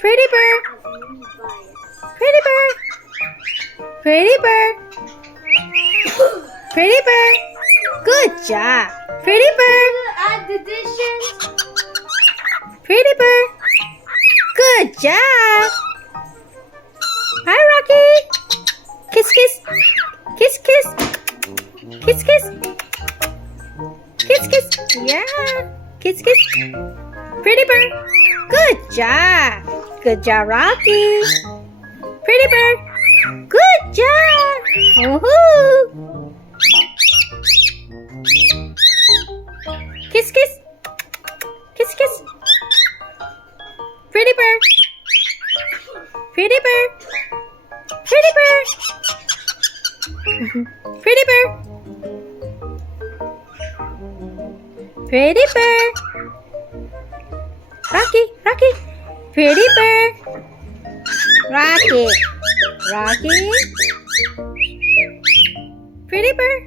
Pretty bird. Pretty bird. Pretty bird. Pretty bird. Good job. Pretty bird. Add the dishes. Pretty bird. Good job. Hi, Rocky. Kiss, kiss. Kiss, kiss. Kiss, kiss. Kiss, kiss. Yeah. Kiss, kiss. Pretty bird. Good job. Good job, Rocky. Pretty bird. Good job. Woohoo. Kiss, kiss. Kiss, kiss. Pretty bird. Pretty bird. Pretty bird. Pretty bird. Pretty bird. Rocky, Rocky. Pretty bird. Rocky. Rocky. Pretty bird.